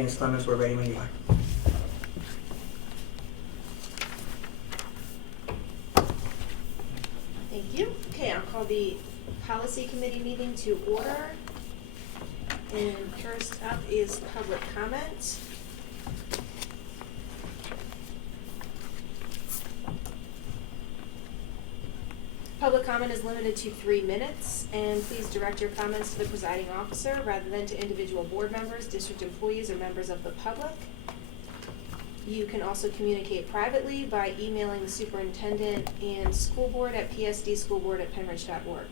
James Clemens, we're ready when you are. Thank you. Okay, I'll call the policy committee meeting to order. And first up is public comment. Public comment is limited to 3 minutes, and please direct your comments to the presiding officer rather than to individual board members, district employees, or members of the public. You can also communicate privately by emailing the superintendent and school board at psdschoolboard@pennridge.org.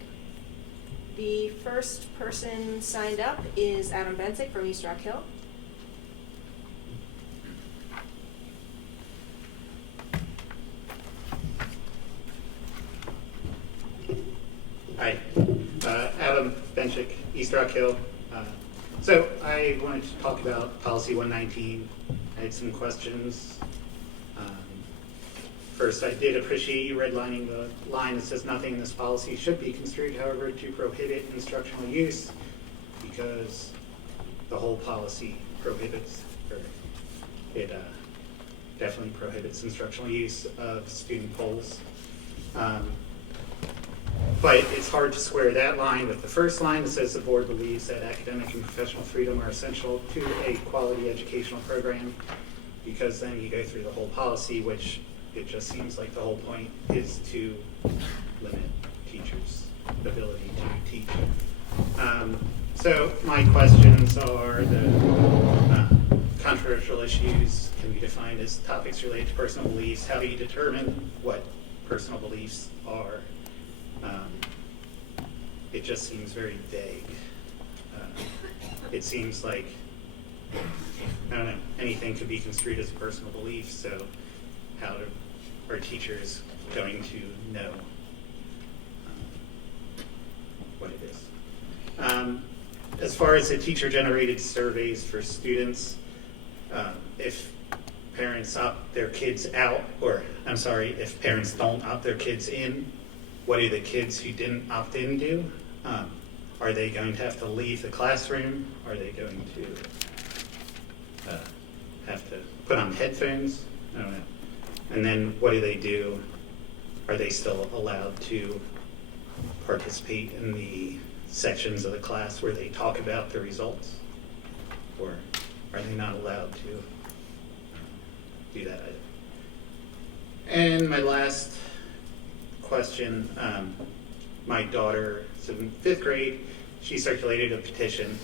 The first person signed up is Adam Bensick from East Rock Hill. Hi, Adam Benchik, East Rock Hill. So I wanted to talk about policy 119. I had some questions. First, I did appreciate you redlining the line that says nothing in this policy should be construed, however, to prohibit instructional use, because the whole policy prohibits, or it definitely prohibits instructional use of student polls. But it's hard to square that line with the first line that says the board believes that academic and professional freedom are essential to a quality educational program, because then you go through the whole policy, which it just seems like the whole point is to limit teachers' ability to teach. So my questions are the controversial issues can be defined as topics related to personal beliefs. How do you determine what personal beliefs are? It just seems very vague. It seems like, I don't know, anything could be construed as a personal belief, so how are teachers going to know what it is? As far as the teacher-generated surveys for students, if parents opt their kids out, or I'm sorry, if parents don't opt their kids in, what do the kids who didn't opt in do? Are they going to have to leave the classroom? Are they going to have to put on headphones? I don't know. And then what do they do? Are they still allowed to participate in the sections of the class where they talk about the results? Or are they not allowed to do that either? And my last question, my daughter is in 5th grade. She circulated a petition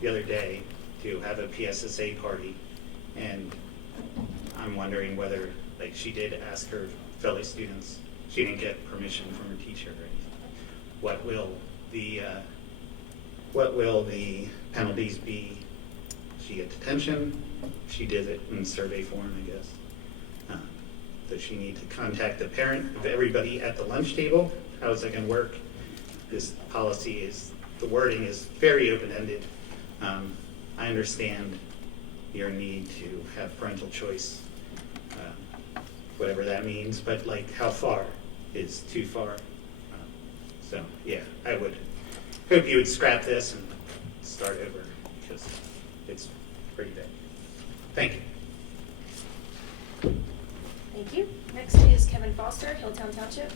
the other day to have a PSSA party, and I'm wondering whether, like, she did ask her fellow students. She didn't get permission from her teacher or anything. What will the penalties be? She get detention? She did it in survey form, I guess. Does she need to contact the parent of everybody at the lunch table? How is that going to work? This policy is, the wording is very open-ended. I understand your need to have parental choice, whatever that means, but like, how far is too far? So yeah, I would hope you would scrap this and start over, because it's pretty bad. Thank you. Thank you. Next is Kevin Foster, Hilltown Township.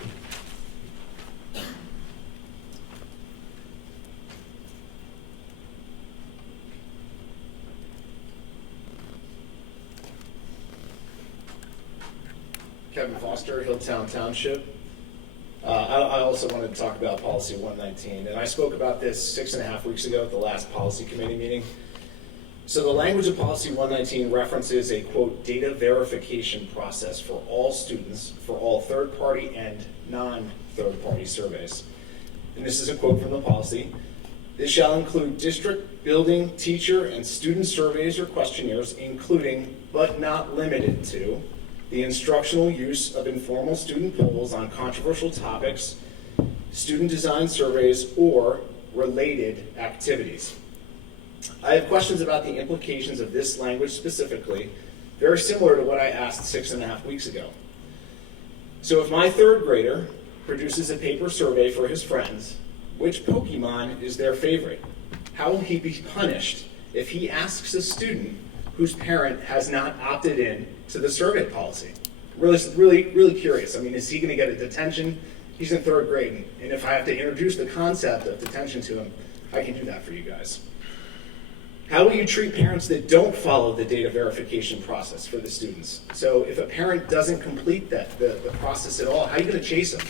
Kevin Foster, Hilltown Township. I also wanted to talk about policy 119, and I spoke about this 6.5 weeks ago at the last policy committee meeting. So the language of policy 119 references a, quote, data verification process for all students for all third-party and non-third-party surveys. And this is a quote from the policy. This shall include district, building, teacher, and student surveys or questionnaires, including, but not limited to, the instructional use of informal student polls on controversial topics, student design surveys, or related activities. I have questions about the implications of this language specifically, very similar to what I asked 6.5 weeks ago. So if my 3rd grader produces a paper survey for his friends, which Pokemon is their favorite? How will he be punished if he asks a student whose parent has not opted in to the survey policy? Really curious. I mean, is he going to get a detention? He's in 3rd grade, and if I have to introduce the concept of detention to him, I can do that for you guys. How will you treat parents that don't follow the data verification process for the students? So if a parent doesn't complete the process at all, how are you going to chase them?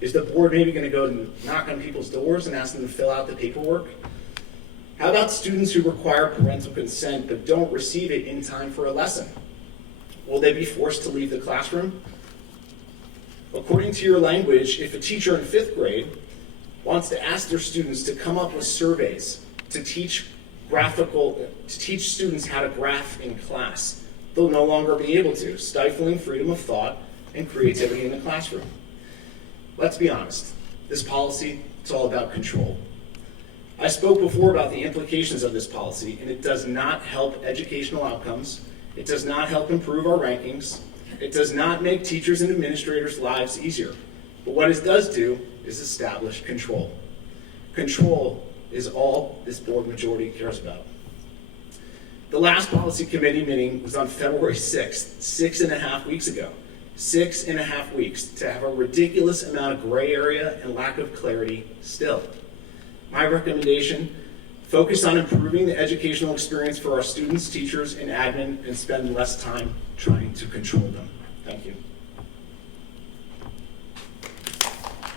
Is the board maybe going to go and knock on people's doors and ask them to fill out the paperwork? How about students who require parental consent but don't receive it in time for a lesson? Will they be forced to leave the classroom? According to your language, if a teacher in 5th grade wants to ask their students to come up with surveys to teach students how to graph in class, they'll no longer be able to, stifling freedom of thought and creativity in the classroom. Let's be honest, this policy, it's all about control. I spoke before about the implications of this policy, and it does not help educational outcomes. It does not help improve our rankings. It does not make teachers and administrators' lives easier. But what it does do is establish control. Control is all this board majority cares about. The last policy committee meeting was on February 6th, 6.5 weeks ago. 6.5 weeks to have a ridiculous amount of gray area and lack of clarity still. My recommendation, focus on improving the educational experience for our students, teachers, and admin, and spend less time trying to control them. Thank you.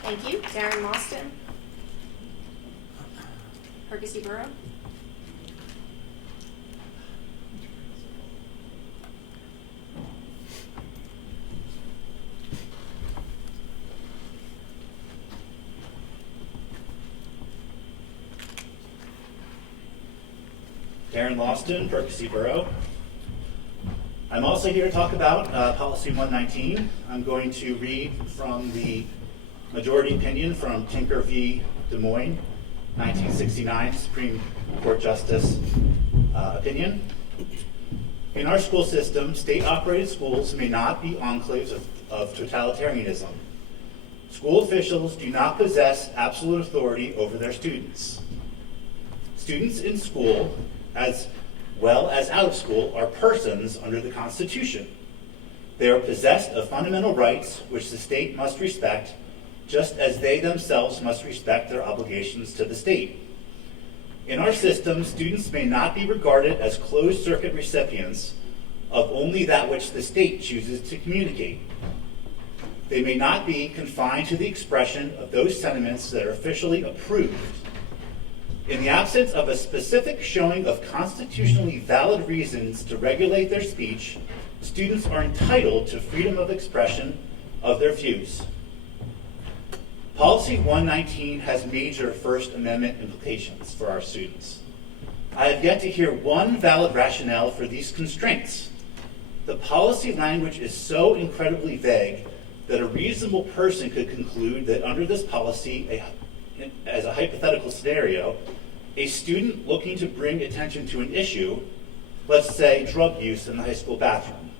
Thank you. Darren Lawston. Percy Burrow. Darren Lawston, Percy Burrow. I'm also here to talk about Policy 119. I'm going to read from the majority opinion from Tinker v. Des Moines, 1969 Supreme Court Justice opinion. In our school system, state-operated schools may not be enclaves of totalitarianism. School officials do not possess absolute authority over their students. Students in school, as well as out of school, are persons under the Constitution. They are possessed of fundamental rights which the state must respect, just as they themselves must respect their obligations to the state. In our system, students may not be regarded as closed-circuit recipients of only that which the state chooses to communicate. They may not be confined to the expression of those sentiments that are officially approved. In the absence of a specific showing of constitutionally valid reasons to regulate their speech, students are entitled to freedom of expression of their views. Policy 119 has major First Amendment implications for our students. I have yet to hear one valid rationale for these constraints. The policy language is so incredibly vague that a reasonable person could conclude that under this policy, as a hypothetical scenario, a student looking to bring attention to an issue, let's say drug use in the high school bathroom,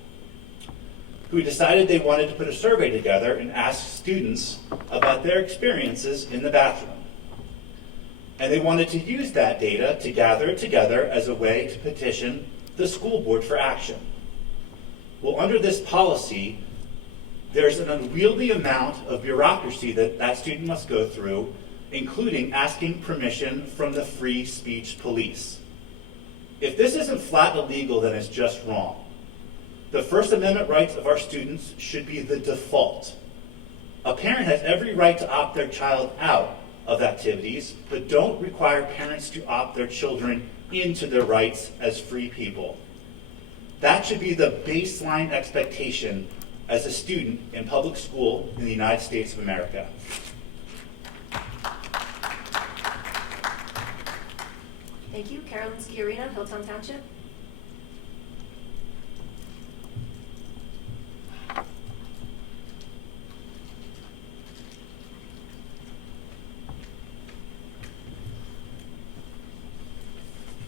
who decided they wanted to put a survey together and ask students about their experiences in the bathroom. And they wanted to use that data to gather it together as a way to petition the school board for action. Well, under this policy, there's an unwieldy amount of bureaucracy that that student must go through, including asking permission from the free speech police. If this isn't flat illegal, then it's just wrong. The First Amendment rights of our students should be the default. A parent has every right to opt their child out of activities, but don't require parents to opt their children into their rights as free people. That should be the baseline expectation as a student in public school in the United States of America. Thank you. Carolyn Sciarrino, Hilltown Township.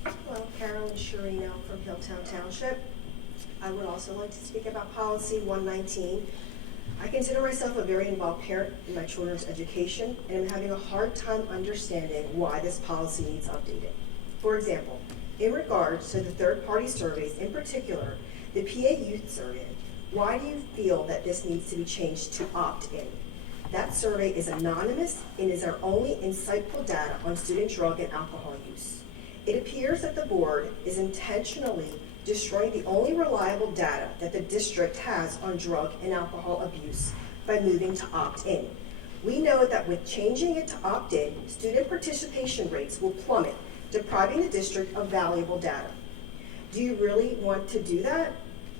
Hello, Carolyn Sciarrino from Hilltown Township. I would also like to speak about Policy 119. I consider myself a very involved parent in my children's education, and I'm having a hard time understanding why this policy needs updated. For example, In regards to the third-party surveys, in particular, the PA Youth Survey, why do you feel that this needs to be changed to opt-in? That survey is anonymous and is our only insightful data on student drug and alcohol use. It appears that the board is intentionally destroying the only reliable data that the district has on drug and alcohol abuse by moving to opt-in. We know that with changing it to opt-in, student participation rates will plummet, depriving the district of valuable data. Do you really want to do that?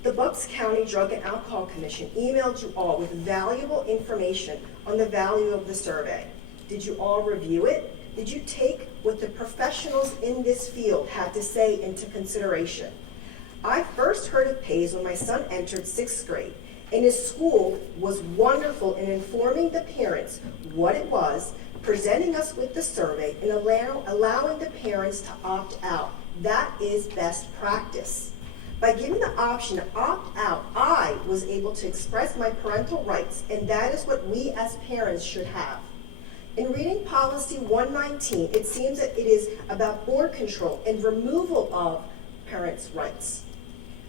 The Bucks County Drug and Alcohol Commission emailed you all with valuable information on the value of the survey. Did you all review it? Did you take what the professionals in this field had to say into consideration? I first heard of PAYS when my son entered 6th grade, and his school was wonderful in informing the parents what it was, presenting us with the survey, and allowing the parents to opt out. That is best practice. By giving the option to opt out, I was able to express my parental rights, and that is what we as parents should have. In reading policy 119, it seems that it is about board control and removal of parents' rights.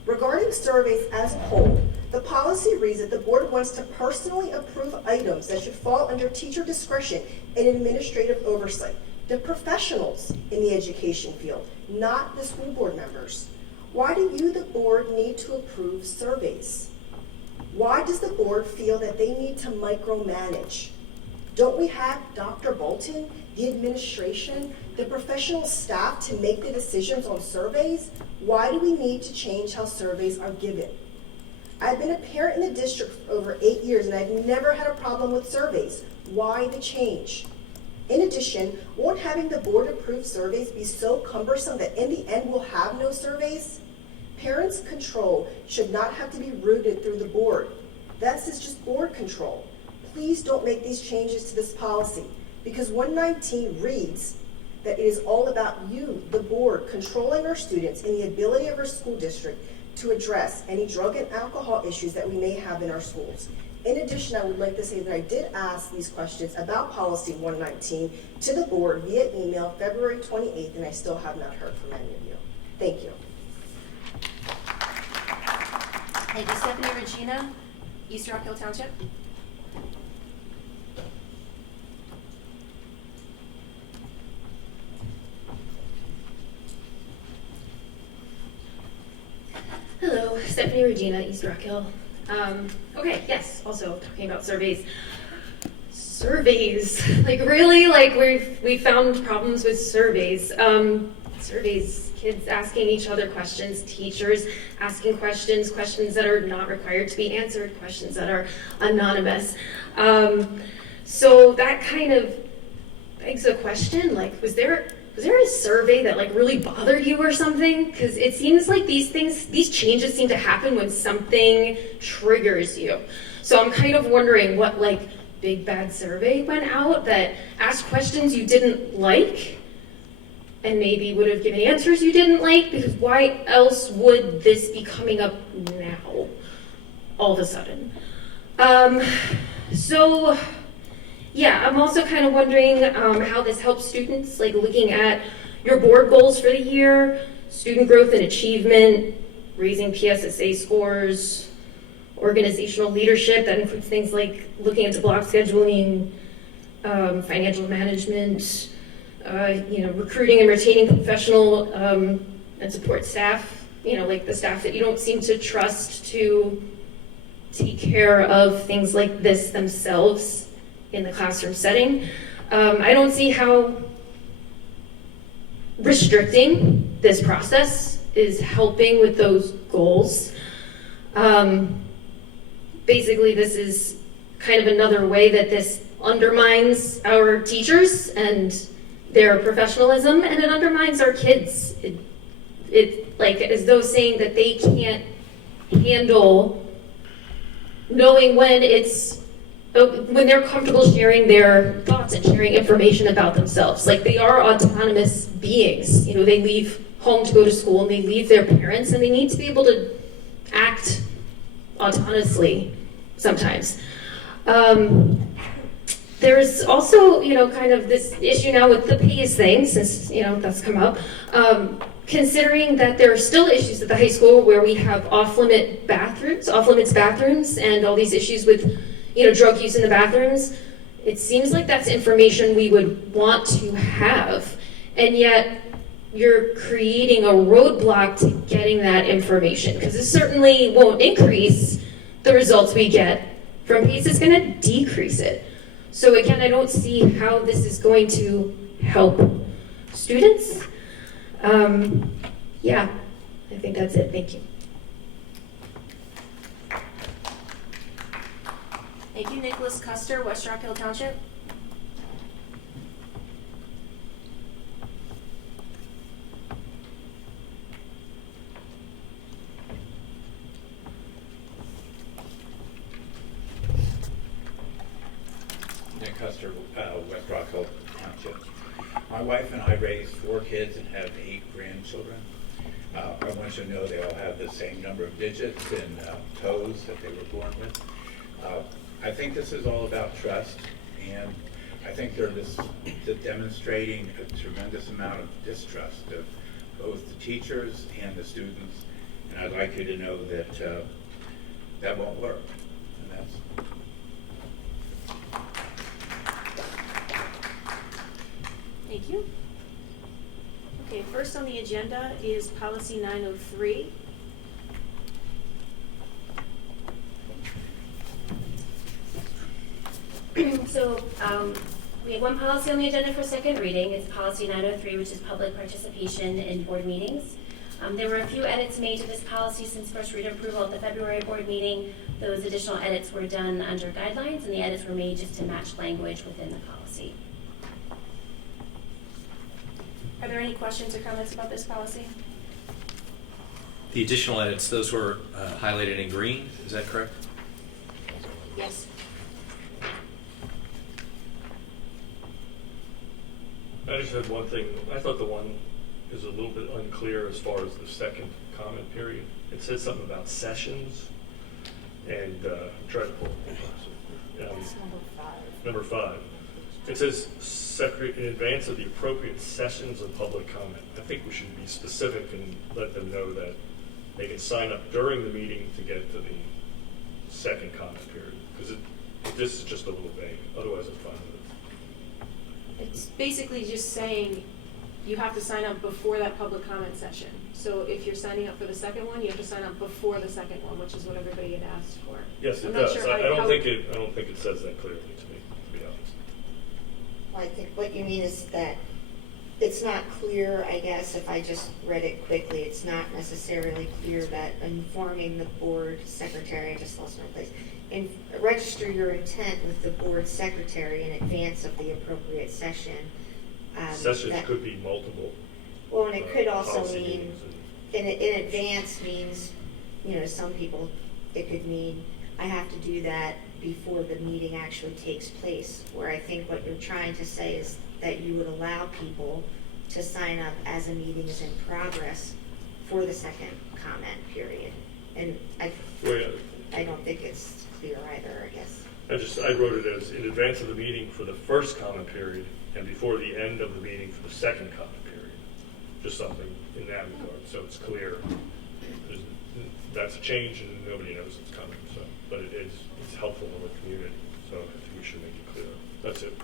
Regarding surveys as a whole, the policy reads that the board wants to personally approve items that should fall under teacher discretion and administrative oversight. The professionals in the education field, not the school board members. Why do you, the board, need to approve surveys? Why does the board feel that they need to micromanage? Don't we have Dr. Bolton, the administration, the professional staff to make the decisions on surveys? Why do we need to change how surveys are given? I've been a parent in the district for over 8 years and I've never had a problem with surveys. Why the change? In addition, won't having the board approve surveys be so cumbersome that in the end we'll have no surveys? Parents' control should not have to be rooted through the board. This is just board control. Please don't make these changes to this policy because 119 reads that it is all about you, the board, controlling our students and the ability of our school district to address any drug and alcohol issues that we may have in our schools. In addition, I would like to say that I did ask these questions about policy 119 to the board via email February 28th, and I still have not heard from any of you. Thank you. Thank you, Stephanie Regina, East Rock Hill Township. Hello, Stephanie Regina, East Rock Hill. Okay, yes, also talking about surveys. Surveys, like really, like we found problems with surveys. Surveys, kids asking each other questions, teachers asking questions that are not required to be answered, questions that are anonymous. So that kind of begs a question, like was there a survey that like really bothered you or something? Because it seems like these changes seem to happen when something triggers you. So I'm kind of wondering what like big bad survey went out that asked questions you didn't like and maybe would have given answers you didn't like, because why else would this be coming up now all of a sudden? So yeah, I'm also kind of wondering how this helps students, like looking at your board goals for the year, student growth and achievement, raising PSSA scores, organizational leadership. That includes things like looking into block scheduling, financial management, recruiting and retaining professional and support staff, like the staff that you don't seem to trust to take care of things like this themselves in the classroom setting. I don't see how restricting this process is helping with those goals. Basically, this is kind of another way that this undermines our teachers and their professionalism, and it undermines our kids. It like as though saying that they can't handle knowing when they're comfortable sharing their thoughts and sharing information about themselves. Like they are autonomous beings. They leave home to go to school and they leave their parents, and they need to be able to act autonomously sometimes. There's also, kind of this issue now with the PACE thing, since, that's come up. Considering that there are still issues at the high school where we have off-limits bathrooms, and all these issues with, drug use in the bathrooms, it seems like that's information we would want to have, and yet you're creating a roadblock to getting that information, because it certainly won't increase the results we get from PACE. It's going to decrease it. So again, I don't see how this is going to help students. Yeah, I think that's it. Thank you. Thank you. Nicholas Custer, West Rock Hill Township. Nick Custer, West Rock Hill Township. My wife and I raised 4 kids and have 8 grandchildren. I want you to know they all have the same number of digits and toes that they were born with. I think this is all about trust, and I think they're demonstrating a tremendous amount of distrust of both the teachers and the students, and I'd like you to know that that won't work. And that's Thank you. Okay, first on the agenda is policy 903. So we have one policy on the agenda for second reading. It's policy 903, which is public participation in board meetings. There were a few edits made to this policy since first read approval at the February board meeting. Those additional edits were done under guidelines, and the edits were made just to match language within the policy. Are there any questions or comments about this policy? The additional edits, those were highlighted in green, is that correct? Yes. I just had one thing. I thought the one is a little bit unclear as far as the second comment period. It says something about sessions, and I'm trying to pull it. That's number 5. Number 5. It says in advance of the appropriate sessions of public comment. I think we should be specific and let them know that they can sign up during the meeting to get to the second comment period, because this is just a little vague. Otherwise, it's fine with it. It's basically just saying you have to sign up before that public comment session. So if you're signing up for the second one, you have to sign up before the second one, which is what everybody had asked for. Yes, it I'm not does. sure I how- don't think it says that clearly to me, to be honest. Well, I think what you mean is that it's not clear, I guess, if I just read it quickly, it's not necessarily clear that informing the board secretary, I just lost my place, and register your intent with the board secretary in advance of the appropriate session. Sessions could be multiple. Well, and it could also policy mean, meetings and- in advance means, some people, it could mean, I have to do that before the meeting actually takes place, where I think what you're trying to say is that you would allow people to sign up as a meeting is in progress for the second comment period. And I don't think it's clear either, I guess. I wrote it as in advance of the meeting for the first comment period and before the end of the meeting for the second comment period. Just something in that regard, so it's clear. That's a change and nobody knows it's coming, so, but it's helpful in the community, so I think we should make it clear. That's it.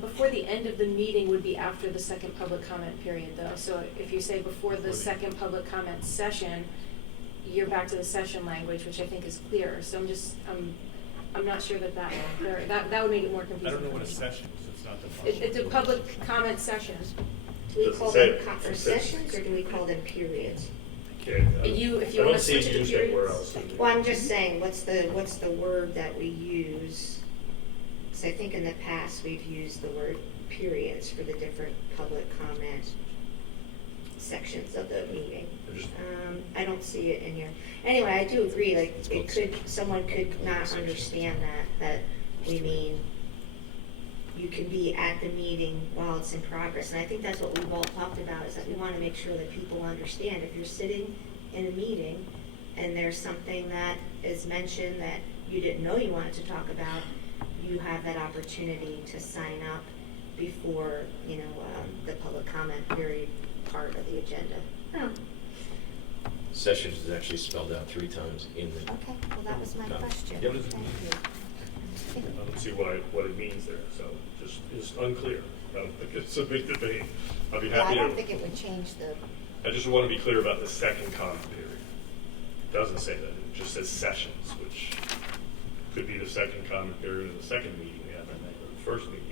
Before the end of the meeting would be after the second public comment period, though. So if you say before the second public comment session, you're back to the session language, which I think is clearer. So I'm not sure that that would make it more confusing. I don't know what a session is. It's not the It's a public comment session. Do we Doesn't call say them it. for It says- sessions, or do we call them periods? Yeah, If you I wanna don't see switch it it to used anywhere periods. else. Well, I'm just saying, what's the word that we use? Because I think in the past, we've used the word periods for the different public comment sections of the meeting. I don't see it in here. Anyway, I do agree, like, someone could not understand that we mean you can be at the meeting while it's in progress. And I think that's what we've all talked about, is that we want to make sure that people understand. If you're sitting in a meeting and there's something that is mentioned that you didn't know you wanted to talk about, you have that opportunity to sign up before, the public comment period part of the agenda. Oh, Sessions is actually spelled out 3 times in the. okay, well, that was my Got it. question. Yep. Thank you. I don't see what it means there, so just, it's unclear. I don't think it's a big debate. I'll be Yeah, I happy don't to, think it would change the, I just want to be clear about the second comment period. It doesn't say that, it just says sessions, which could be the second comment period of the second meeting we have, or the first meeting.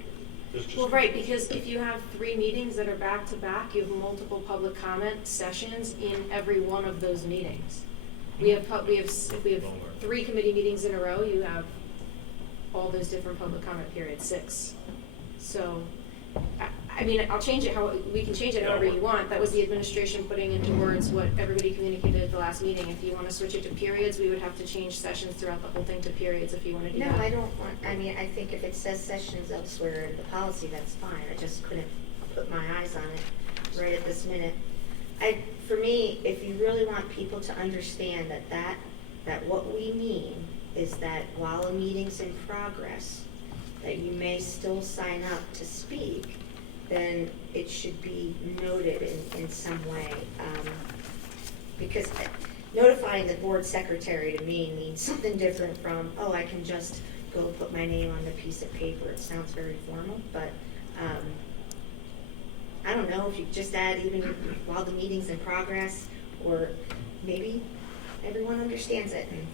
This just- Well, right, because if you have 3 meetings that are back to back, you have multiple public comment sessions in every one of those meetings. If we have 3 committee meetings in a row, you have all those different public comment periods, 6. So, I mean, I'll change it we can change it however you want. That was the administration putting into words what everybody communicated at the last meeting. If you want to switch it to periods, we would have to change sessions throughout the whole thing to periods if you want to do no, that. I don't want, I think if it says sessions elsewhere in the policy, that's fine. I just couldn't put my eyes on it right at this minute. For me, if you really want people to understand that what we mean is that while a meeting's in progress, that you may still sign up to speak, then it should be noted in some way. Because notifying the board secretary to me means something different from, oh, I can just go put my name on the piece of paper. It sounds very formal, but I don't know if you just add even while the meeting's in progress, or maybe everyone understands it and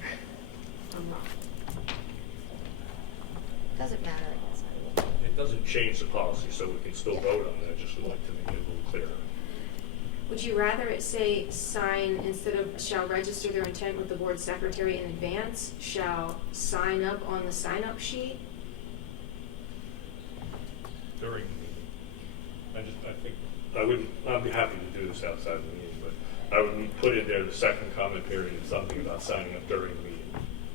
I'm wrong. Doesn't matter, I guess. It doesn't change the policy, so we can still vote on it. I just would like to make it a little clearer. Would you rather it say sign instead of shall register their intent with the board secretary in advance, shall sign up on the sign-up sheet? During the meeting. I'd be happy to do this outside the meeting, but I would put in there the second comment period and something about signing up during the meeting,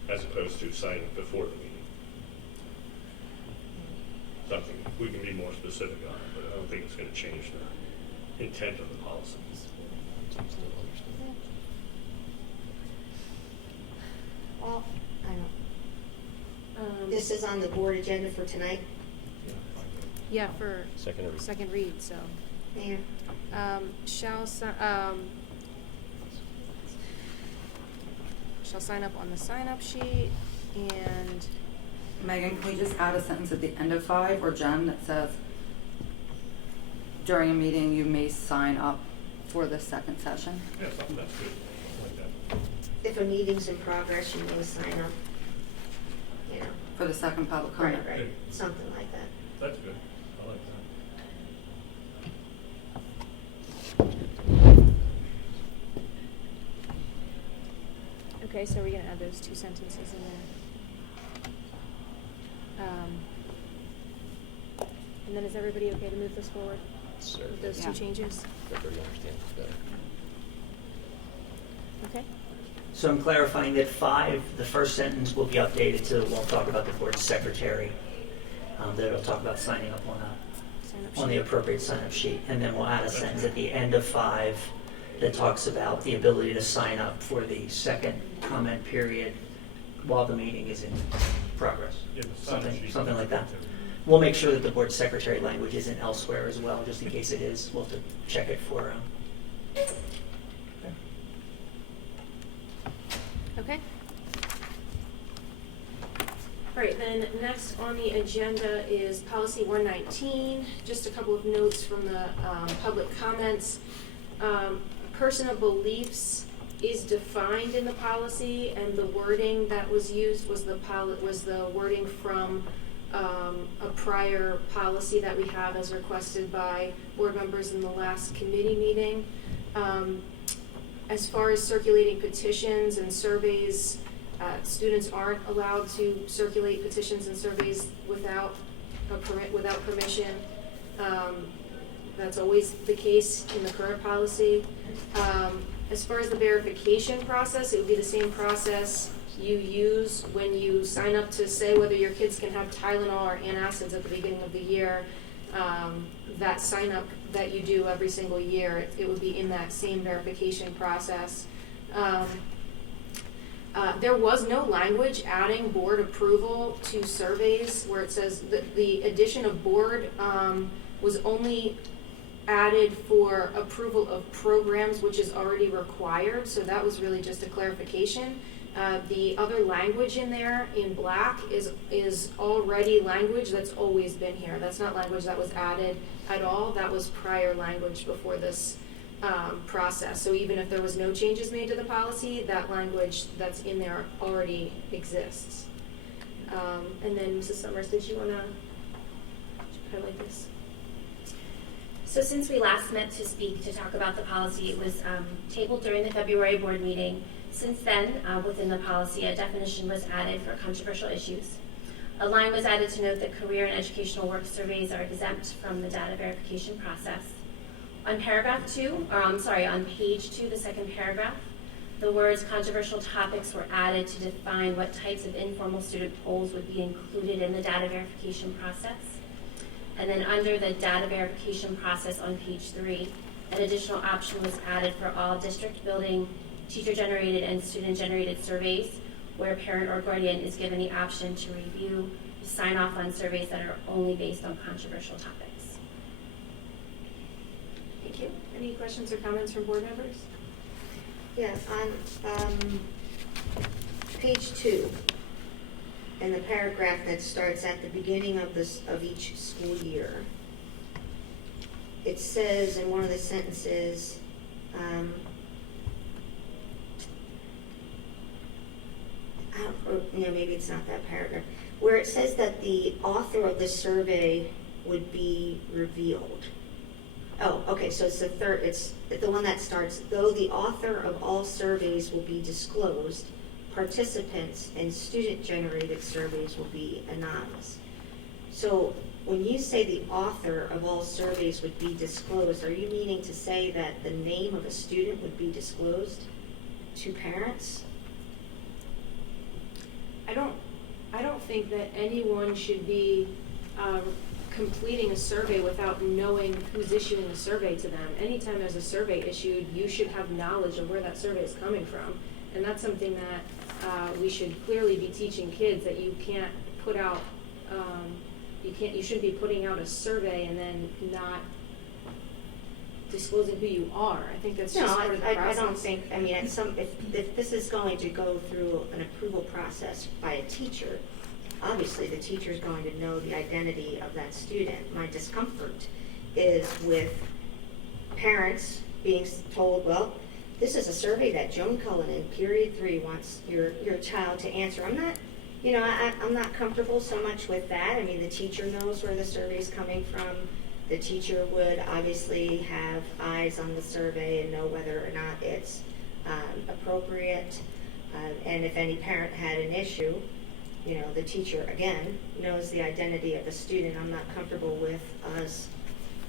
as opposed to signing up before the meeting. Something, we can be more specific on it, but I don't think it's going to change the intent of the policy. Well, I don't. This is on the board agenda for tonight. Yeah, for Second read. so. Yeah. Shall sign up on the sign-up sheet, and Megan, can we just add a sentence at the end of 5, or Jen, that says, during a meeting, you may sign up for the second session? Yeah, something that's good. I like that. If a meeting's in progress, you may sign up, For the second public Right, comment? right, something like that. That's good. I like that. okay, so we're gonna add those 2 sentences in there. And then is everybody okay to move this forward with those 2 Yeah. changes? Everybody understands better. Okay. So I'm clarifying that 5, the first sentence will be updated to, we'll talk about the board secretary, that it'll talk about signing up Sign-up on the sheet. appropriate sign-up sheet. And then we'll add a sentence at the end of 5 that talks about the ability to sign up for the second comment period while the meeting is in progress. Yeah, the sign-up sheet. Something like that. We'll make sure that the board secretary language isn't elsewhere as well, just in case it is. We'll have to check it for, Okay. All right, then next on the agenda is policy 119. Just a couple of notes from the public comments. Personal beliefs is defined in the policy, and the wording that was used was the wording from a prior policy that we have as requested by board members in the last committee meeting. As far as circulating petitions and surveys, students aren't allowed to circulate petitions and surveys without permission. That's always the case in the current policy. As far as the verification process, it would be the same process you use when you sign up to say whether your kids can have Tylenol or antacids at the beginning of the year. That sign up that you do every single year, it would be in that same verification process. There was no language adding board approval to surveys where it says that the addition of board was only added for approval of programs, which is already required, so that was really just a clarification. The other language in there in black is already language that's always been here. That's not language that was added at all. That was prior language before this process. So even if there was no changes made to the policy, that language that's in there already exists. And then Mrs. Summers, did you want to highlight this? So since we last met to speak to talk about the policy, it was tabled during the February board meeting. Since then, within the policy, a definition was added for controversial issues. A line was added to note that career and educational work surveys are exempt from the data verification process. On on page 2, the second paragraph, the words controversial topics were added to define what types of informal student polls would be included in the data verification process. And then under the data verification process on page 3, an additional option was added for all district building, teacher-generated and student-generated surveys where parent or guardian is given the option to review, sign off on surveys that are only based on controversial topics. Thank you. Any questions or comments from board members? Yeah, on page 2, in the paragraph that starts at the beginning of each school year, it says in one of the sentences, maybe it's not that paragraph, where it says that the author of the survey would be revealed. Oh, okay, so it's it's the one that starts, though the author of all surveys will be disclosed, participants in student-generated surveys will be anonymous. So when you say the author of all surveys would be disclosed, are you meaning to say that the name of a student would be disclosed to parents? I don't think that anyone should be completing a survey without knowing who's issuing the survey to them. Anytime there's a survey issued, you should have knowledge of where that survey is coming from. And that's something that we should clearly be teaching kids, that you can't put out, you shouldn't be putting out a survey and then not disclosing who you are. I think that's just part of the process. I don't think, I mean, if this is going to go through an approval process by a teacher, obviously the teacher is going to know the identity of that student. My discomfort is with parents being told, well, this is a survey that Joan Cullen in period 3 wants your child to answer. I'm not comfortable so much with that. I mean, the teacher knows where the survey is coming from. The teacher would obviously have eyes on the survey and know whether or not it's appropriate. And if any parent had an issue, the teacher, again, knows the identity of the student. I'm not comfortable with us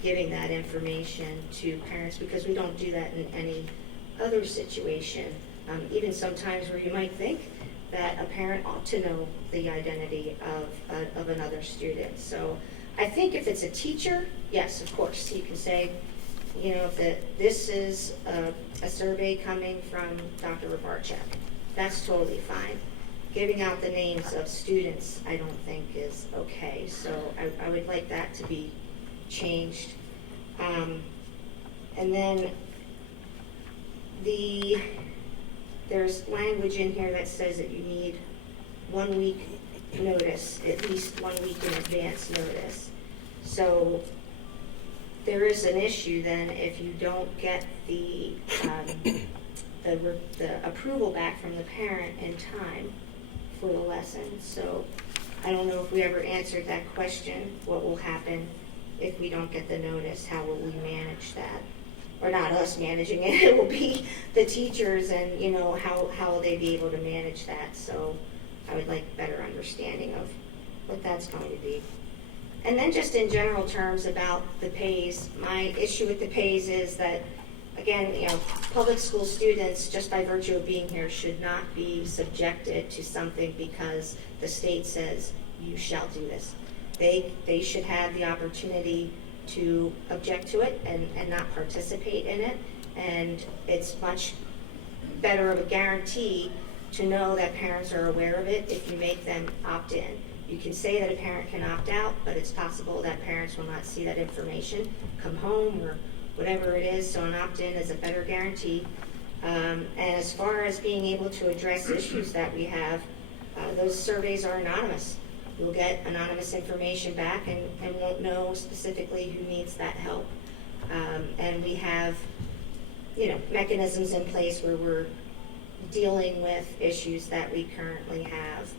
giving that information to parents because we don't do that in any other situation. Even sometimes where you might think that a parent ought to know the identity of another student. So I think if it's a teacher, yes, of course, you can say, this is a survey coming from Dr. Rabarchak. That's totally fine. Giving out the names of students, I don't think is okay. So I would like that to be changed. And then there's language in here that says that you need 1 week notice, at least 1 week in advance notice. So there is an issue then if you don't get the approval back from the parent in time for the lesson. So I don't know if we ever answered that question, what will happen if we don't get the notice, how will we manage that? Or not us managing it, it will be the teachers and, how will they be able to manage that? So I would like better understanding of what that's going to be. And then just in general terms about the pays, my issue with the pays is that, again, public school students, just by virtue of being here, should not be subjected to something because the state says you shall do this. They should have the opportunity to object to it and not participate in it. And it's much better of a guarantee to know that parents are aware of it if you make them opt in. You can say that a parent can opt out, but it's possible that parents will not see that information, come home, or whatever it is, so an opt-in is a better guarantee. And as far as being able to address issues that we have, those surveys are anonymous. You'll get anonymous information back and won't know specifically who needs that help. And we have, mechanisms in place where we're dealing with issues that we currently have.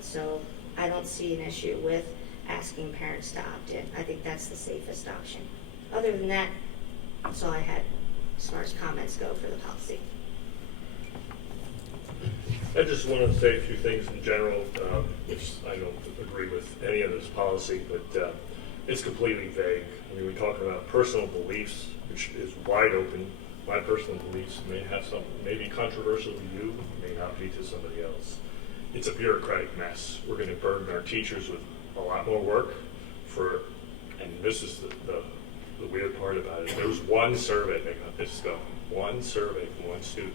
So I don't see an issue with asking parents to opt in. I think that's the safest option. Other than that, that's all I had as far as comments go for the policy. I just wanted to say a few things in general. I don't agree with any of this policy, but it's completely vague. I mean, we talk about personal beliefs, which is wide open. My personal beliefs may be controversial to you, may not be to somebody else. It's a bureaucratic mess. We're going to burden our teachers with a lot more work and this is the weird part about it. There was one survey that got this going. One survey from one student.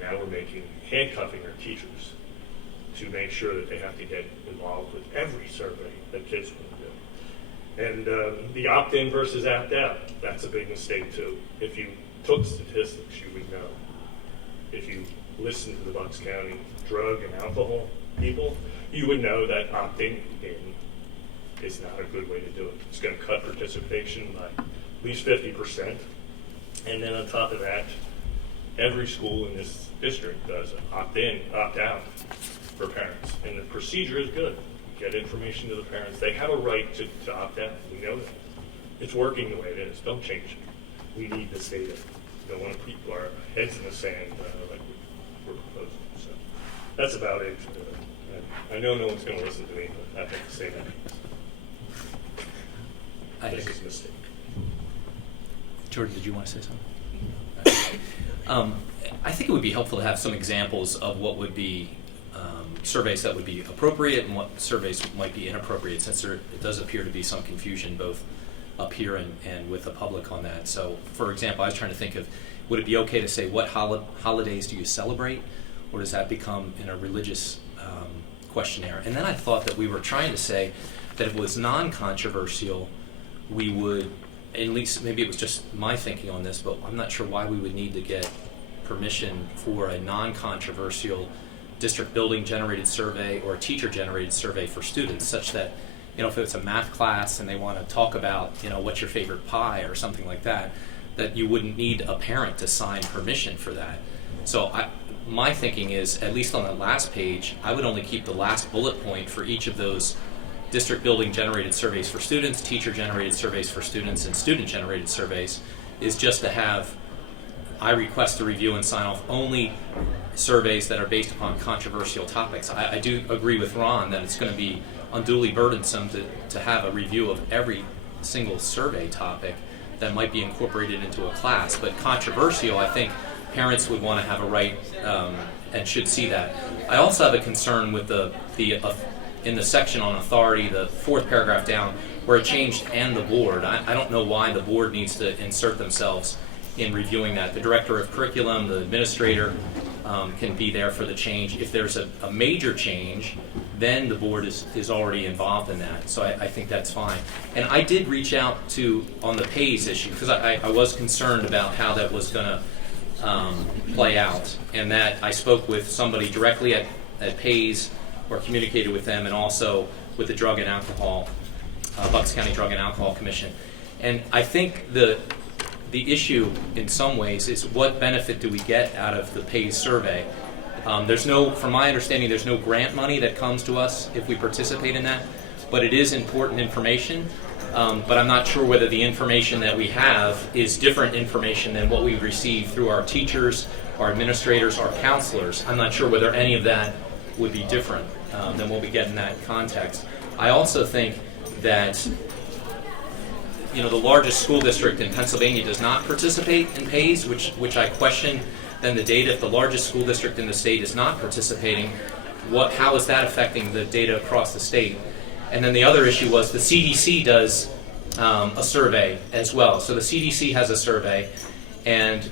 Now we're handcuffing our teachers to make sure that they have to get involved with every survey that kids want to do. And the opt-in versus opt-out, that's a big mistake too. If you took statistics, you would know. If you listen to the Bucks County drug and alcohol people, you would know that opting in is not a good way to do it. It's going to cut participation by at least 50%. And then on top of that, every school in this district does opt-in, opt-out for parents. And the procedure is good. Get information to the parents. They have a right to opt out. We know that. It's working the way it is. Don't change it. We need this data. We don't want to keep our heads in the sand like we're proposing. So that's about it. I know no one's going to listen to me, but I have to say that. This is a mistake. Jordan, did you want to say something? I think it would be helpful to have some examples of what would be surveys that would be appropriate and what surveys might be inappropriate, since it does appear to be some confusion both up here and with the public on that. So, for example, I was trying to think of, would it be okay to say what holidays do you celebrate, or does that become in a religious questionnaire? And then I thought that we were trying to say that if it was non-controversial, we would, at least maybe it was just my thinking on this, but I'm not sure why we would need to get permission for a non-controversial district building generated survey or a teacher generated survey for students, such that, if it's a math class and they want to talk about, what's your favorite pie or something like that, that you wouldn't need a parent to sign permission for that. So my thinking is, at least on the last page, I would only keep the last bullet point for each of those district building generated surveys for students, teacher generated surveys for students, and student generated surveys, is just to have, I request to review and sign off only surveys that are based upon controversial topics. I do agree with Ron that it's going to be unduly burdensome to have a review of every single survey topic that might be incorporated into a class, but controversial, I think parents would want to have a right and should see that. I also have a concern with in the section on authority, the fourth paragraph down, where it changed "and the board." I don't know why the board needs to insert themselves in reviewing that. The director of curriculum, the administrator, can be there for the change. If there's a major change, then the board is already involved in that. So I think that's fine. And I did reach out on the pays issue, because I was concerned about how that was going to play out, and that I spoke with somebody directly at pays, or communicated with them, and also with the Drug and Alcohol, Bucks County Drug and Alcohol Commission. And I think the issue in some ways is, what benefit do we get out of the PAYS survey? From my understanding, there's no grant money that comes to us if we participate in that, but it is important information. But I'm not sure whether the information that we have is different information than what we receive through our teachers, our administrators, our counselors. I'm not sure whether any of that would be different than what we get in that context. I also think that the largest school district in Pennsylvania does not participate in PAYS, which I question then the data. If the largest school district in the state is not participating, how is that affecting the data across the state? And then the other issue was the CDC does a survey as well. So the CDC has a survey, and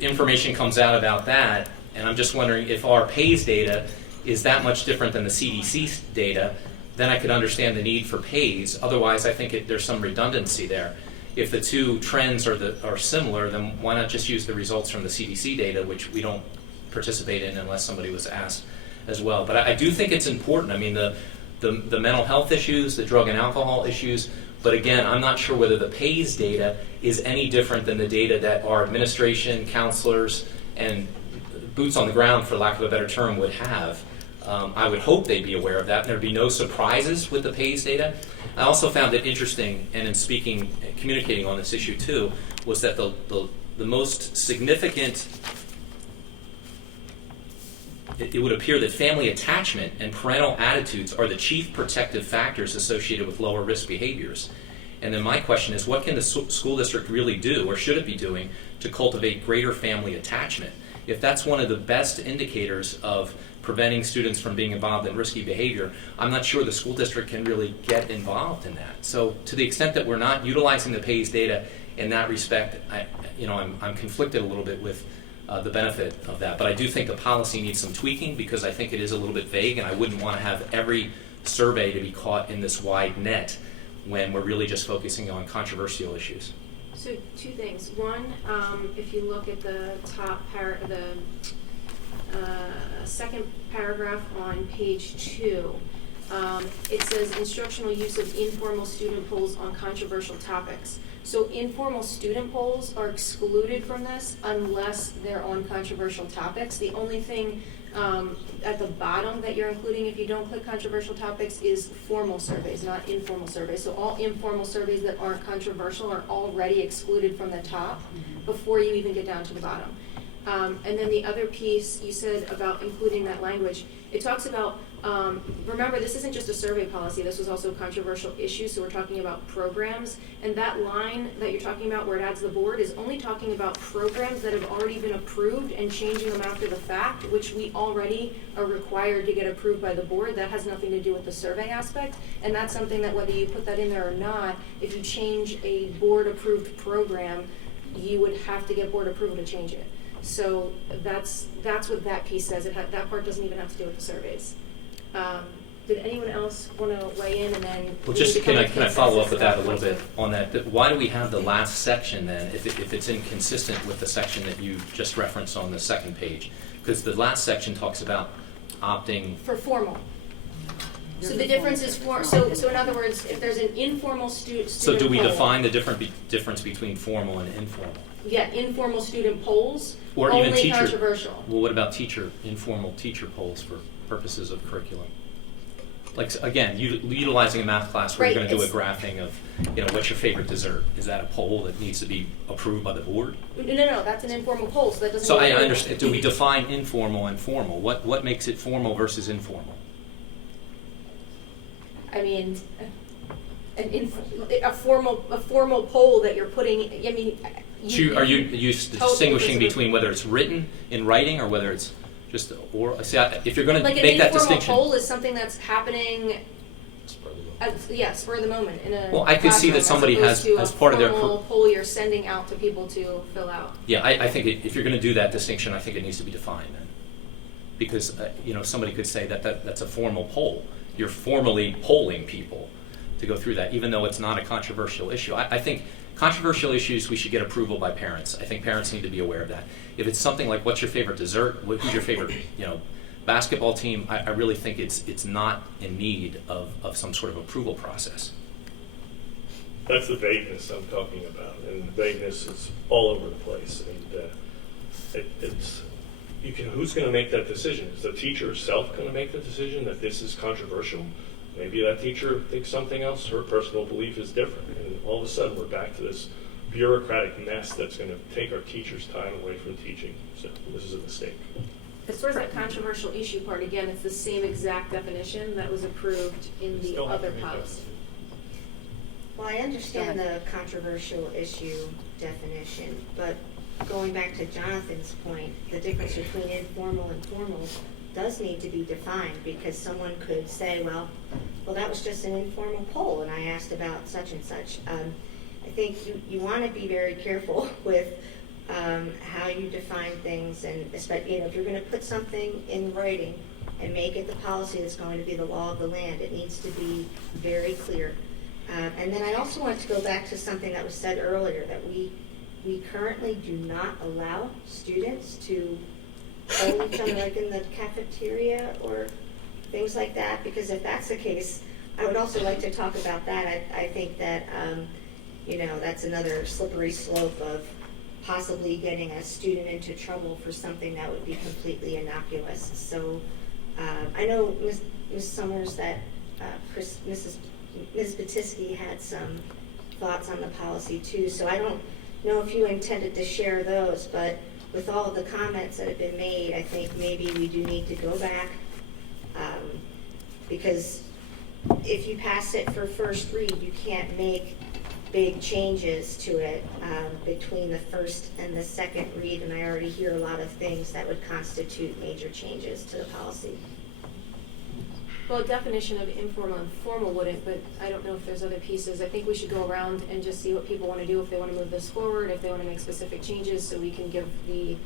information comes out about that, And I'm just wondering if our PAYS data is that much different than the CDC data, then I could understand the need for PAYS. Otherwise, I think there's some redundancy there. If the two trends are similar, then why not just use the results from the CDC data, which we don't participate in unless somebody was asked as well. But I do think it's important. I mean, the mental health issues, the drug and alcohol issues, but again, I'm not sure whether the PAYS data is any different than the data that our administration, counselors, and boots on the ground, for lack of a better term, would have. I would hope they'd be aware of that, and there'd be no surprises with the PAYS data. I also found it interesting, and in communicating on this issue too, was that the most significant, it would appear that family attachment and parental attitudes are the chief protective factors associated with lower risk behaviors. And then my question is, what can the school district really do, or should it be doing, to cultivate greater family attachment? If that's one of the best indicators of preventing students from being involved in risky behavior, I'm not sure the school district can really get involved in that. So to the extent that we're not utilizing the PAYS data in that respect, I'm conflicted a little bit with the benefit of that. But I do think the policy needs some tweaking because I think it is a little bit vague, and I wouldn't want to have every survey to be caught in this wide net when we're really just focusing on controversial issues. So two things. One, if you look at the top second paragraph on page 2, it says instructional use of informal student polls on controversial topics. So informal student polls are excluded from this unless they're on controversial topics. The only thing at the bottom that you're including if you don't click controversial topics is formal surveys, not informal surveys. So all informal surveys that aren't controversial are already excluded from the top before you even get down to the bottom. And then the other piece you said about including that language, it talks about, remember this isn't just a survey policy, this was also a controversial issue, so we're talking about programs, and that line that you're talking about where it adds the board is only talking about programs that have already been approved and changing them after the fact, which we already are required to get approved by the board. That has nothing to do with the survey aspect, and that's something that whether you put that in there or not, if you change a board approved program, you would have to get board approval to change it. So that's what that piece says. That part doesn't even have to do with the surveys. Did anyone else want to weigh in and then? Well, just can I follow up with that a little bit on that? Why do we have the last section then if it's inconsistent with the section that you just referenced on the second page? Because the last section talks about opting for formal. So the difference is so in other words, if there's an informal student So do we poll, define the difference between formal and informal? Yeah, informal student polls, or only even teacher, controversial. Well, what about informal teacher polls for purposes of curriculum? Like, again, utilizing a math class where Right, you're going to do a graphing of, what's your favorite dessert? Is that a poll that needs to be approved by the board? No, that's an informal poll, so that doesn't. So I understand. Do we define informal and formal? What makes it formal versus informal? I mean, a formal poll that you're putting. I mean, are you distinguishing between whether it's written in writing or whether it's just oral? See, if you're going to make that distinction, an informal poll is something that's happening. Spur of the moment in a. Well, I could see that somebody has as part of their poll you're sending out to people to fill out. Yeah, I think if you're going to do that distinction, I think it needs to be defined then, because somebody could say that's a formal poll. You're formally polling people to go through that, even though it's not a controversial issue. I think controversial issues, we should get approval by parents. I think parents need to be aware of that. If it's something like, what's your favorite dessert? Who's your favorite, basketball team? I really think it's not in need of some sort of approval process. That's the vagueness I'm talking about, and the vagueness is all over the place. And who's going to make that decision? Is the teacher herself going to make the decision that this is controversial? Maybe that teacher thinks something else, her personal belief is different, and all of a sudden we're back to this bureaucratic mess that's going to take our teachers' time away from teaching. So this is a mistake. As far as that controversial issue part, again, it's the same exact definition that was approved in the other policy. Well, I understand the controversial issue definition, but going back to Jonathan's point, the difference between informal and formal does need to be defined, because someone could say, well, that was just an informal poll and I asked about such and such. I think you want to be very careful with how you define things, and especially, if you're going to put something in writing and make it the policy that's going to be the law of the land, it needs to be very clear. And then I also wanted to go back to something that was said earlier, that we currently do not allow students to hold each other like in the cafeteria or things like that, because if that's the case, I would also like to talk about that. I think that, that's another slippery slope of possibly getting a student into trouble for something that would be completely innocuous. So I know, Ms. Summers, that Ms. Batisky had some thoughts on the policy too, so I don't know if you intended to share those, but with all of the comments that have been made, I think maybe we do need to go back, because if you pass it for first read, you can't make big changes to it between the first and the second read, and I already hear a lot of things that would constitute major changes to the policy. Well, definition of informal and formal wouldn't, but I don't know if there's other pieces. I think we should go around and just see what people want to do, if they want to move this forward, if they want to make specific changes, so we can give a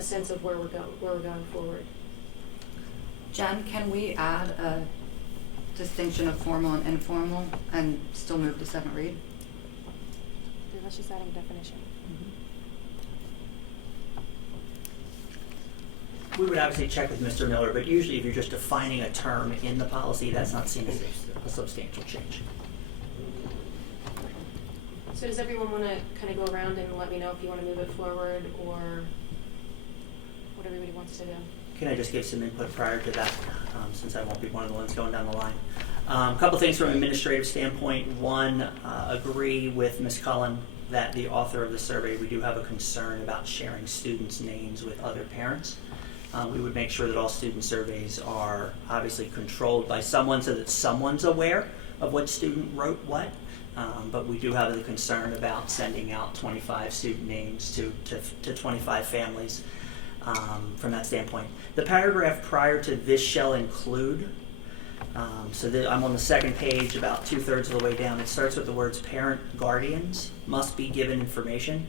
sense of where we're going forward. Jen, can we add a distinction of formal and informal and still move to second read? Let's just add a definition. We would obviously check with Mr. Miller, but usually if you're just defining a term in the policy, that's not seen as a substantial change. So does everyone want to kind of go around and let me know if you want to move it forward, or what everybody wants to do? Can I just give some input prior to that, since I won't be one of the ones going down the line? A couple things from an administrative standpoint. One, agree with Ms. Cullen that the author of the survey, we do have a concern about sharing students' names with other parents. We would make sure that all student surveys are obviously controlled by someone so that someone's aware of what student wrote what. But we do have the concern about sending out 25 student names to 25 families from that standpoint. The paragraph prior to this shall include, I'm on the second page, about 2/3 of the way down. It starts with the words parent guardians must be given information.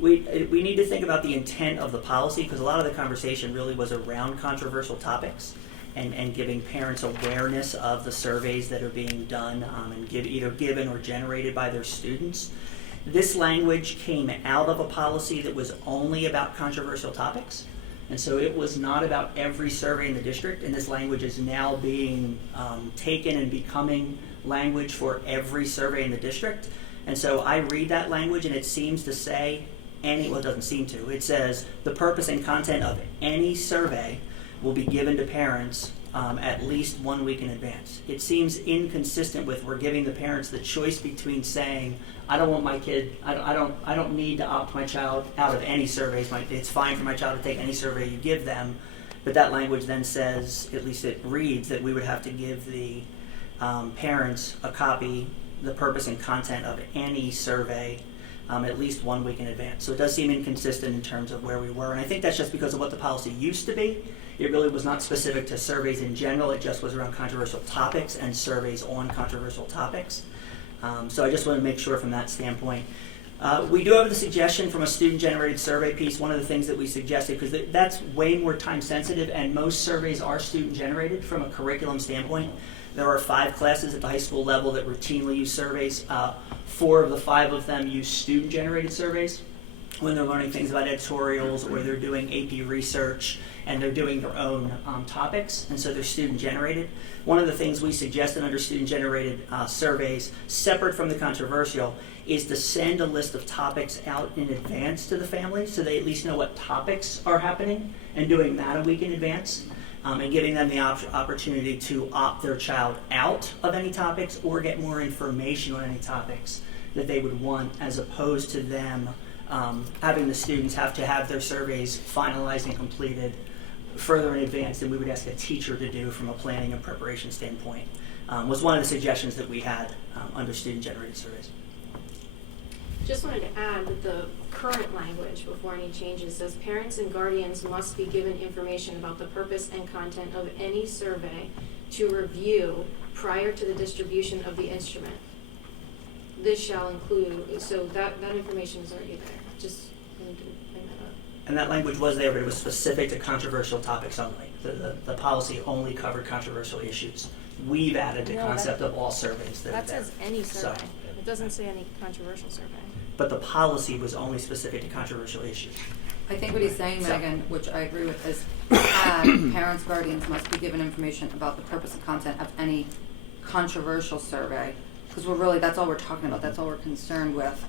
We need to think about the intent of the policy, because a lot of the conversation really was around controversial topics and giving parents awareness of the surveys that are being done and either given or generated by their students. This language came out of a policy that was only about controversial topics. And so it was not about every survey in the district, and this language is now being taken and becoming language for every survey in the district. And so I read that language and it seems to say it doesn't seem to. It says the purpose and content of any survey will be given to parents at least 1 week in advance. It seems inconsistent with we're giving the parents the choice between saying, I don't want my kid, I don't need to opt my child out of any surveys. It's fine for my child to take any survey you give them. But that language then says, at least it reads, that we would have to give the parents a copy, the purpose and content of any survey at least 1 week in advance. So it does seem inconsistent in terms of where we were. And I think that's just because of what the policy used to be. It really was not specific to surveys in general. It just was around controversial topics and surveys on controversial topics. So I just want to make sure from that standpoint. We do have the suggestion from a student-generated survey piece. One of the things that we suggested, because that's way more time-sensitive, and most surveys are student-generated from a curriculum standpoint. There are 5 classes at the high school level that routinely use surveys. 4 of the 5 of them use student-generated surveys when they're learning things about editorials or they're doing AP research and they're doing their own topics, and so they're student-generated. One of the things we suggested under student-generated surveys, separate from the controversial, is to send a list of topics out in advance to the families so they at least know what topics are happening, and doing that a week in advance, and giving them the opportunity to opt their child out of any topics or get more information on any topics that they would want, as opposed to them having the students have to have their surveys finalized and completed further in advance than we would ask a teacher to do from a planning and preparation standpoint, was one of the suggestions that we had under student-generated surveys. Just wanted to add that the current language, before any changes, says parents and guardians must be given information about the purpose and content of any survey to review prior to the distribution of the instrument. This shall include, so that information is already there. Just wanted to And that language was there, but it was specific to controversial topics only. The policy only covered controversial issues. We've added the No, concept that- of all surveys that are That there. says any So- survey. It doesn't say any controversial survey. But the policy was only specific to controversial issues. I think what he's saying, So- Megan, which I agree with, is add parents, guardians must be given information about the purpose and content of any controversial survey. Because that's all we're talking about, that's all we're concerned with.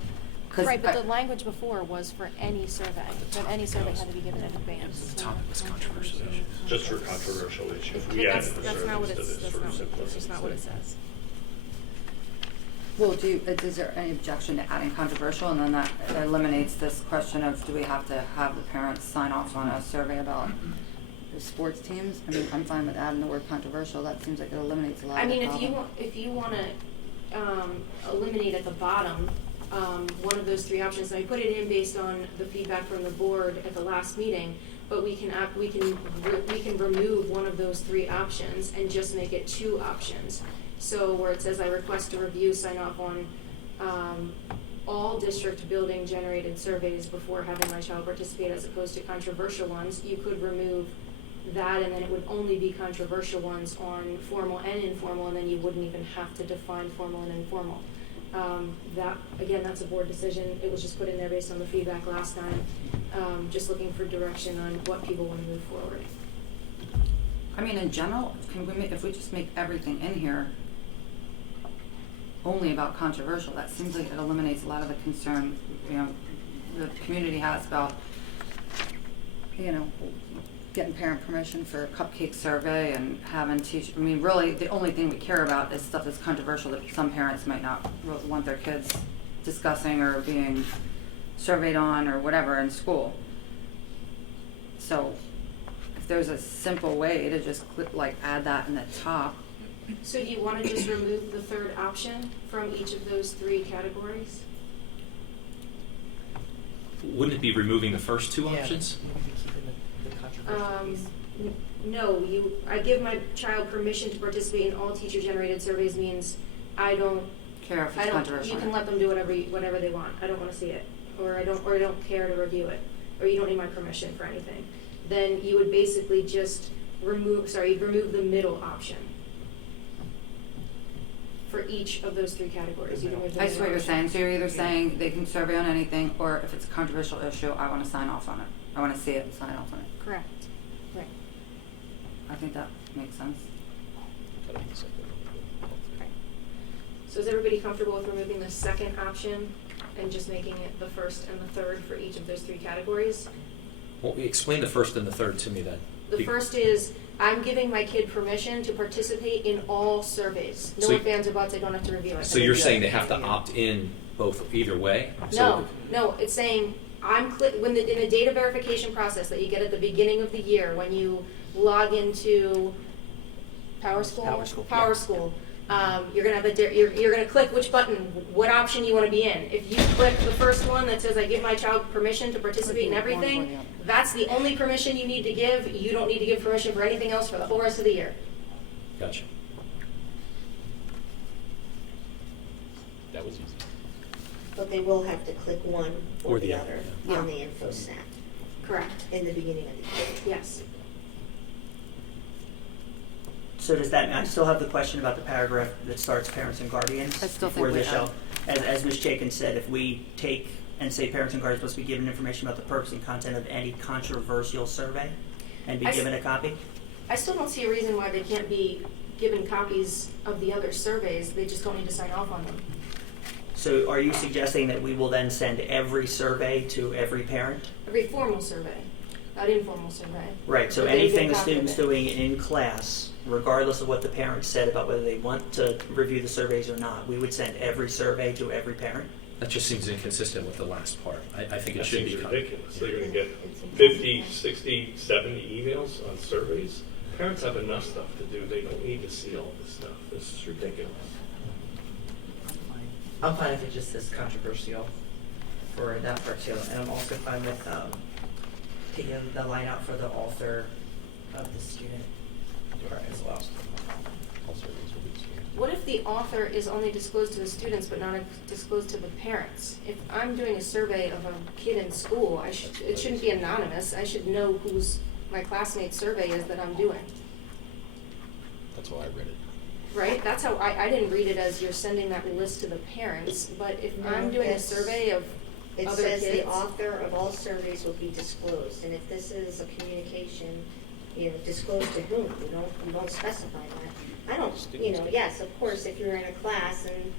'Cause Right, but the language before was for any survey, that any survey had to be given in advance. The topic was controversial issues. Just for controversial issues. But We added the that's not what surveys to it's, this for that's simplicity. just not what it says. Well, is there any objection to adding controversial, and then that eliminates this question of do we have to have the parents sign off on a survey about the sports teams? I mean, I'm fine with adding the word controversial. That seems like it eliminates a lot I of the mean, problem. if you want to eliminate at the bottom one of those three options, and I put it in based on the feedback from the board at the last meeting, but we can remove one of those three options and just make it two options. So where it says I request to review, sign off on all district building generated surveys before having my child participate, as opposed to controversial ones, you could remove that, and then it would only be controversial ones on formal and informal, and then you wouldn't even have to define formal and informal. That, again, that's a board decision. It was just put in there based on the feedback last time, just looking for direction on what people want to move forward. I mean, in general, if we just make everything in here only about controversial, that seems like it eliminates a lot of the concern, the community has about, getting parent permission for a cupcake survey and having I mean, really, the only thing we care about is stuff that's controversial that some parents might not want their kids discussing or being surveyed on or whatever in school. So if there's a simple way to just add that in the top. So do you want to just remove the third option from each of those three categories? Wouldn't it be removing the first two options? No, I give my child permission to participate in all teacher-generated surveys means I don't Care if it's controversial. You can let them do whatever they want. I don't want to see it, or I don't care to review it, or you don't need my permission for anything. Then you would basically just remove the middle option for each of those three categories. You remove the I see what middle you're option. saying. So you're either saying they can survey on anything, or if it's a controversial issue, I want to sign off on it. I want to see it and sign off on it. Correct. Right. I think that makes sense. Right. So is everybody comfortable with removing the second option and just making it the first and the third for each of those three categories? Well, explain the first and the third to me then. The first is, I'm giving my kid permission to participate in all surveys. No So- ifs, ands, or buts, I don't have to review it. So you're saying they have to opt in either way? No, it's saying, in the data verification process that you get at the beginning of the year, when you log into Power School, you're gonna click which button, what option you want to be in. If you click the first one that says I give my child permission to participate in everything, that's the only permission you need to give. You don't need to give permission for anything else for the whole rest of the year. Gotcha. That was easy. But they will have to click one or the other Yeah. on the info snap Correct. in the beginning of the year. Yes. So does that, I still have the question about the paragraph that starts parents and guardians. I still think before we this add- shall, as Ms. Chaikin said, if we take and say parents and guardians must be given information about the purpose and content of any controversial survey and be I s- given a copy? I still don't see a reason why they can't be given copies of the other surveys. They just don't need to sign off on them. So are you suggesting that we will then send every survey to every parent? Every formal survey, not informal survey. Right, so But they anything get the a copy of student's it. doing in class, regardless of what the parents said about whether they want to review the surveys or not, we would send every survey to every parent? That just seems inconsistent with the last part. I think it That should seems be. ridiculous. They're going to get 50, 60, 70 emails on surveys. Parents have enough stuff to do. They don't need to see all this stuff. This is ridiculous. I'm fine if it just says controversial for that part too, and I'm also fine with taking the line out for the author of the student part as well. All surveys will be disclosed. What if the author is only disclosed to the students but not disclosed to the parents? If I'm doing a survey of a kid in school, it shouldn't be anonymous. I should know whose my classmate's survey is that I'm doing. That's why I read it. Right? That's how I didn't read it as you're sending that list to the parents. But if I'm doing a survey of It other says kids, the author of all surveys will be disclosed, and if this is a communication, disclosed to whom, you don't specify that. I don't, yes, of course, if you're in a class and,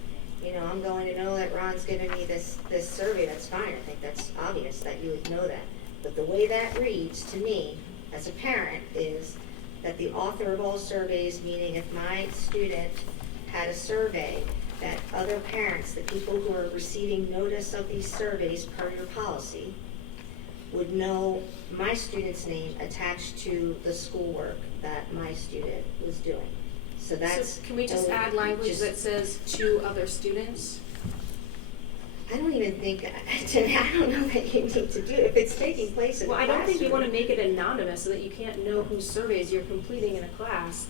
I'm going to know that Ron's giving me this survey, that's fine. I think that's obvious that you would know that. But the way that reads to me, as a parent, is that the author of all surveys, meaning if my student had a survey, that other parents, the people who are receiving notice of these surveys per your policy, would know my student's name attached to the schoolwork that my student was doing. So that's. So can we just add language that says to other students? I don't even think, I don't know that you need to do it. If it's taking place in a Well, I don't think you classroom. want to make it anonymous so that you can't know whose surveys you're completing in a class.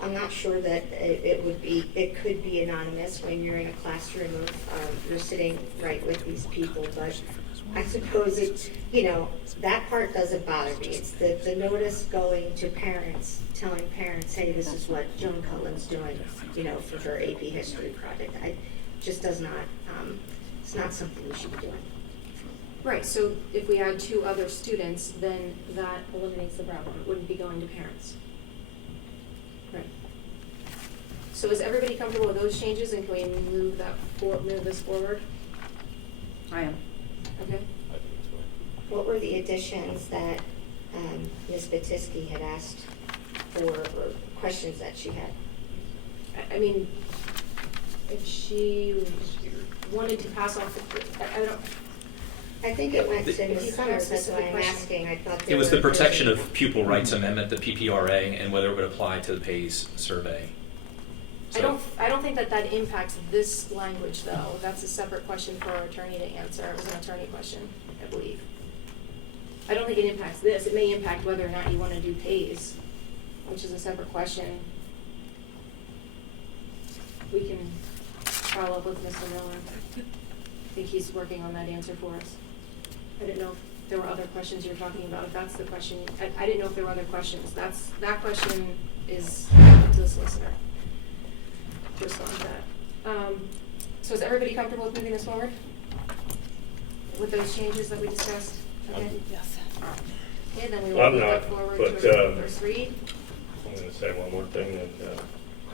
I'm not sure that it could be anonymous when you're in a classroom of, you're sitting right with these people, but I suppose that part doesn't bother me. It's the notice going to parents, telling parents, hey, this is what Joan Cullen's doing, for her AP history project. Just does not, it's not something we should be doing. Right, so if we add 2 other students, then that eliminates the problem. It wouldn't be going to parents. Right. So is everybody comfortable with those changes, and can we move this forward? I am. Okay. I think it's fine. What were the additions that Ms. Batisky had asked for, or questions that she had? I mean, if she wanted to pass off, I think it went to If you Ms. have a Summers, that's why specific I'm question. asking. I thought It there was were the Protection of additions. Pupil Rights Amendment, the PPRA, and whether it would apply to the PAYS survey. I don't think that impacts this language, though. That's a separate question for our attorney to answer. It was an attorney question, I believe. I don't think it impacts this. It may impact whether or not you want to do pays, which is a separate question. We can follow up with Mr. Miller. I think he's working on that answer for us. I didn't know if there were other questions you were talking about. If that's the question, I didn't know if there were other questions. That question is up to the solicitor to respond to that. So is everybody comfortable with moving this forward? With those changes that we discussed? Okay. Yes. Okay, then we will I'm move not, that forward but, to our first read. I'm going to say one more thing, that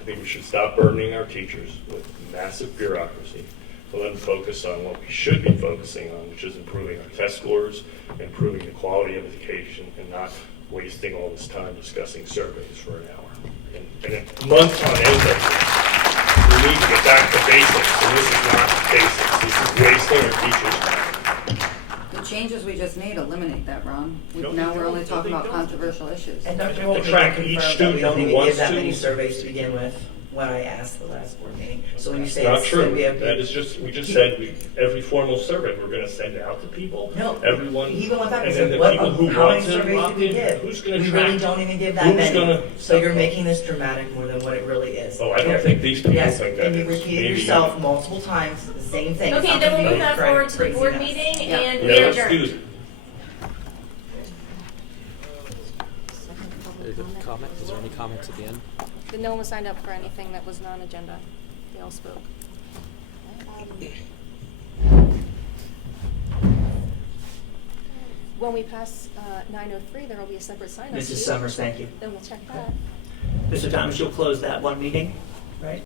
I think we should stop burdening our teachers with massive bureaucracy. But let them focus on what we should be focusing on, which is improving our test scores, improving the quality of education, and not wasting all this time discussing surveys for an hour. And months on end of this, we need to get back to basics, and this is not basics. This is wasting our teachers' time. The changes we just made eliminate that, Ron. No, Now they we're only don't. talking They about don't. controversial issues. And Dr. to Holt track confirmed each that we student don't who even wants give that many to- surveys to begin with, what I asked the last board meeting. So when you say Not it's true. gonna be a That is just, we just said every formal survey we're gonna send out to people. No, Everyone. even with that, we and said, then the people who how many want to surveys opt do we in, give? who's gonna We track? really don't even give that Who's many. gonna- So you're making this dramatic more than what it really is. Oh, I don't think these people Yes, think that and you is. repeated Maybe yourself you- multiple times, the same thing. Okay, Something then we'll you move that cra- forward to the board craziness. meeting, Yeah. and Yeah, we are let's do adjourned. Is there any comments at the end? But no one was signed up for anything that was non-agenda. They all spoke. When we pass 9:03, there will be a separate sign-up Mrs. sheet. Summers, thank you. Then we'll check that. Mr. Thomas, you'll close that one meeting, right?